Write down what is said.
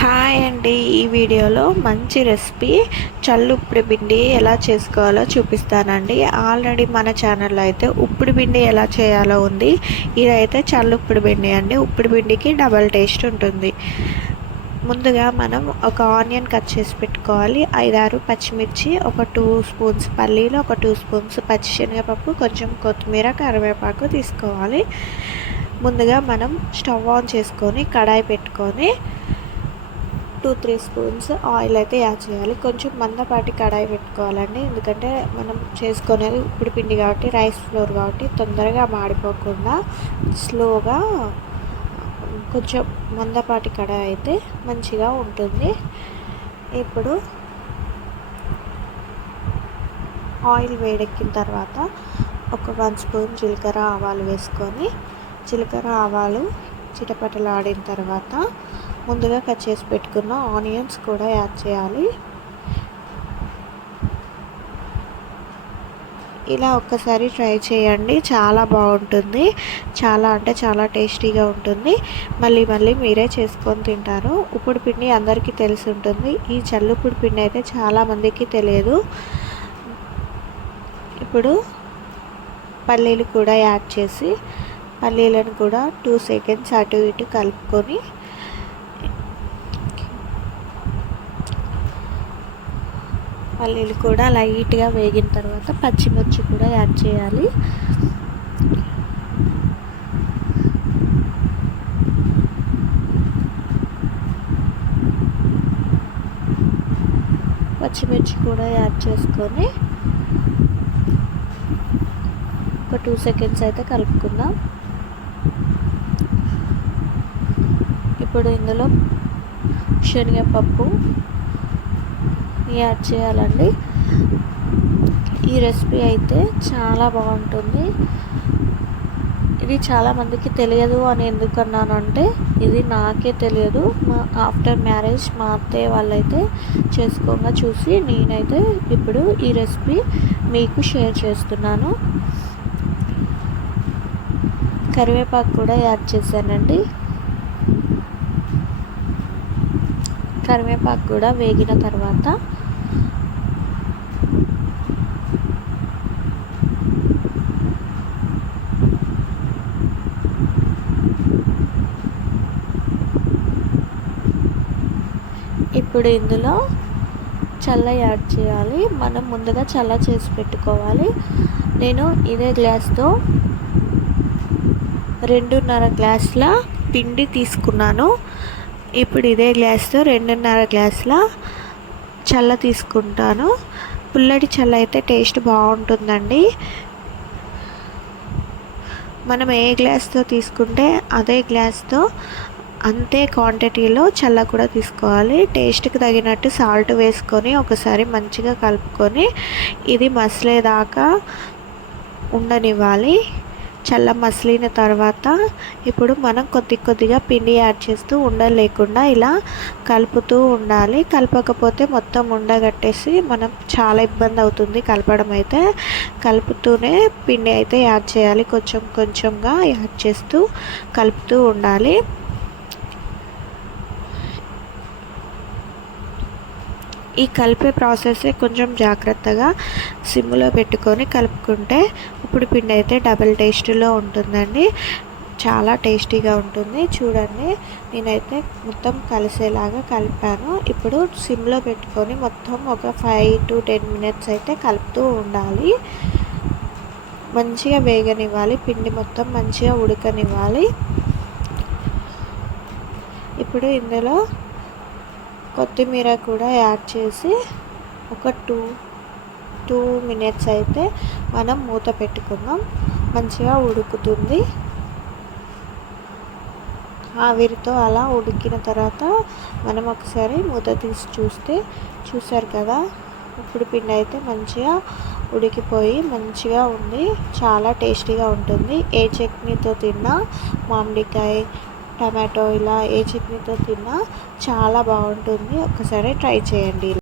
Hi అండి. ఈ వీడియోలో మంచి రెసిపీ చల్లుప్పుడు పిండి ఎలా చేసుకోవాలో చూపిస్తానండి. ఆల్రెడీ మన ఛానల్లో అయితే ఉప్పుడు పిండి ఎలా చేయాలో ఉంది. ఇదైతే చల్లుప్పుడు పిండి అండి. ఉప్పుడు పిండికి డబల్ టేస్ట్ ఉంటుంది. ముందుగా మనం ఒక ఆనియన్ కట్ చేసి పెట్టుకోవాలి. ఐదారు పచ్చిమిర్చి ఒక టూ స్పూన్స్ పల్లీలు ఒక టూ స్పూన్స్ పచ్చిశనగపప్పు కొంచెం కొత్తిమీర కరివేపాకు తీసుకోవాలి. ముందుగా మనం స్టవ్ ఆన్ చేసుకొని కడాయి పెట్టుకొని టూ త్రీ స్పూన్స్ ఆయిల్ అయితే యాడ్ చేయాలి. కొంచెం మందపాటి కడాయి పెట్టుకోవాలండి. ఎందుకంటే మనం చేసుకునేది ఇప్పుడు పిండి కాబట్టి రైస్ ఫ్లోర్ కాబట్టి తొందరగా మాడిపోకుండా స్లోగా కొంచెం మందపాటి కడాయి అయితే మంచిగా ఉంటుంది. ఇప్పుడు ఆయిల్ వేడెక్కిన తర్వాత ఒక వన్ స్పూన్ జీలకర్ర ఆవాలు వేసుకొని జీలకర్ర ఆవాలు చిటపటలాడిన తర్వాత ముందుగా కట్ చేసి పెట్టుకున్న ఆనియన్స్ కూడా యాడ్ చేయాలి. ఇలా ఒక్కసారి ట్రై చేయండి. చాలా బాగుంటుంది. చాలా అంటే చాలా టేస్టీగా ఉంటుంది. మళ్ళీ మళ్ళీ మీరే చేసుకొని తింటారు. ఉప్పుడు పిండి అందరికీ తెలిసి ఉంటుంది. ఈ చల్లుప్పుడు పిండి అయితే చాలామందికి తెలియదు. ఇప్పుడు పల్లీలు కూడా యాడ్ చేసి పల్లీలను కూడా టూ సెకండ్స్ అటు ఇటు కలుపుకొని పల్లీలు కూడా లైట్గా వేగిన తర్వాత పచ్చిమిర్చి కూడా యాడ్ చేయాలి. పచ్చిమిర్చి కూడా యాడ్ చేసుకొని ఒక టూ సెకండ్స్ అయితే కలుపుకుందాం. ఇప్పుడు ఇందులో శనగపప్పు యాడ్ చేయాలండి. ఈ రెసిపీ అయితే చాలా బాగుంటుంది. ఇది చాలామందికి తెలియదు అని ఎందుకన్నానంటే ఇది నాకే తెలియదు. మా ఆఫ్టర్ మ్యారేజ్ మా అత్తయ్య వాళ్ళైతే చేసుకోగా చూసి నేనైతే ఇప్పుడు ఈ రెసిపీ మీకు షేర్ చేస్తున్నాను. కరివేపాకు కూడా యాడ్ చేశానండి. కరివేపాకు కూడా వేగిన తర్వాత ఇప్పుడు ఇందులో చల్ల యాడ్ చేయాలి. మనం ముందుగా చల్ల చేసి పెట్టుకోవాలి. నేను ఇదే గ్లాస్తో రెండున్నర గ్లాసుల పిండి తీసుకున్నాను. ఇప్పుడు ఇదే గ్లాస్తో రెండున్నర గ్లాసుల చల్ల తీసుకుంటాను. పుల్లటి చల్ల అయితే టేస్ట్ బాగుంటుందండి. మనం ఏ గ్లాస్తో తీసుకుంటే అదే గ్లాస్తో అంతే క్వాంటిటీలో చల్ల కూడా తీసుకోవాలి. టేస్ట్కి తగినట్టు సాల్ట్ వేసుకొని ఒకసారి మంచిగా కలుపుకొని ఇది మసలేదాకా ఉండనివ్వాలి. చల్ల మసిలిన తర్వాత ఇప్పుడు మనం కొద్ది కొద్దిగా పిండి యాడ్ చేస్తూ ఉండలేకుండా ఇలా కలుపుతూ ఉండాలి. కలపకపోతే మొత్తం ఉండగట్టేసి మనం చాలా ఇబ్బంది అవుతుంది కలపడం అయితే. కలుపుతూనే పిండి అయితే యాడ్ చేయాలి. కొంచెం కొంచెంగా యాడ్ చేస్తూ కలుపుతూ ఉండాలి. ఈ కలిపే ప్రాసెస్ కొంచెం జాగ్రత్తగా సిమ్లో పెట్టుకొని కలుపుకుంటే ఇప్పుడు పిండి అయితే డబుల్ టేస్ట్లో ఉంటుందండి. చాలా టేస్టీగా ఉంటుంది. చూడండి నేనైతే మొత్తం కలిసేలాగా కలిపాను. ఇప్పుడు సిమ్లో పెట్టుకొని మొత్తం ఒక ఫైవ్ టు టెన్ మినిట్స్ అయితే కలుపుతూ ఉండాలి. మంచిగా వేగనివ్వాలి. పిండి మొత్తం మంచిగా ఉడకనివ్వాలి. ఇప్పుడు ఇందులో కొత్తిమీర కూడా యాడ్ చేసి ఒక టూ టూ మినిట్స్ అయితే మనం మూత పెట్టుకుందాం. మంచిగా ఉడుకుతుంది. ఆవిరితో అలా ఉడికిన తర్వాత మనం ఒకసారి మూత తీసి చూస్తే చూసారు కదా? ఇప్పుడు పిండి అయితే మంచిగా ఉడికిపోయి మంచిగా ఉంది. చాలా టేస్టీగా ఉంటుంది. ఏ చట్నీతో తిన్నా మామిడికాయ టమాటో ఇలా ఏ చట్నీతో తిన్నా చాలా బాగుంటుంది. ఒకసారి ట్రై చేయండి.